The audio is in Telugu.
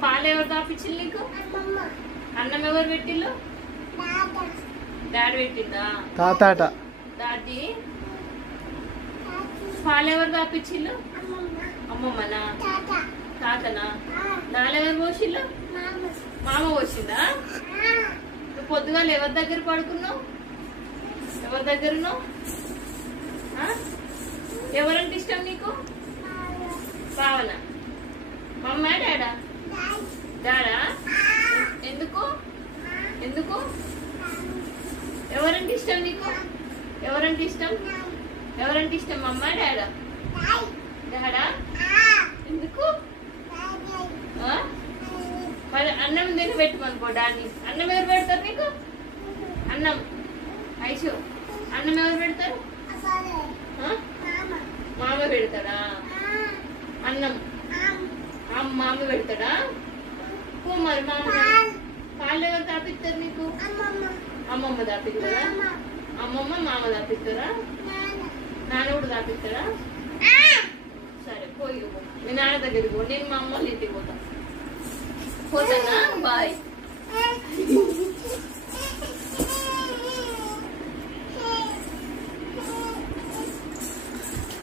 పాలు ఎవరు తాపించింది నీకు? అన్నం ఎవరు పెట్టిల్లు? డాడీ పెట్టిందా? తాతాట దాది. పాలు ఎవరు తాపించిల్లు? అమ్మమ్మనా? తాతనా? నాలెవరు పోసిల్లు? మామ పోసిందా? నువ్వు పొద్దుగాల ఎవరి దగ్గర పడుకున్నావు? ఎవరి దగ్గర ఉన్నావు? ఎవరంటే ఇష్టం నీకు? భావన. మమ్మ డాడా? డాడా. ఎందుకు? ఎందుకు? ఎవరంటే ఇష్టం నీకు? ఎవరంటే ఇష్టం? ఎవరంటే ఇష్టం? మమ్మ డాడా? డాడా. ఎందుకు? మరి అన్నం తిని పెట్టమనుకో డాడీ. అన్నం ఎవరు పెడతారు నీకు? అన్నం ఐషు అన్నం ఎవరు పెడతారు? మామ పెడతాడా అన్నం? మామ పెడతాడా? మరి మామ పాలు ఎవరు తాపిస్తారు నీకు? అమ్మమ్మ తాపిస్తారా? అమ్మమ్మ మామ తాపిస్తారా? నాన్న కూడా తాపిస్తారా? సరే పోయి మీ నాన్న దగ్గరికి పో. నేను మా అమ్మ వాళ్ళ ఇంటికి పోతా. పోతానా? బాయ్.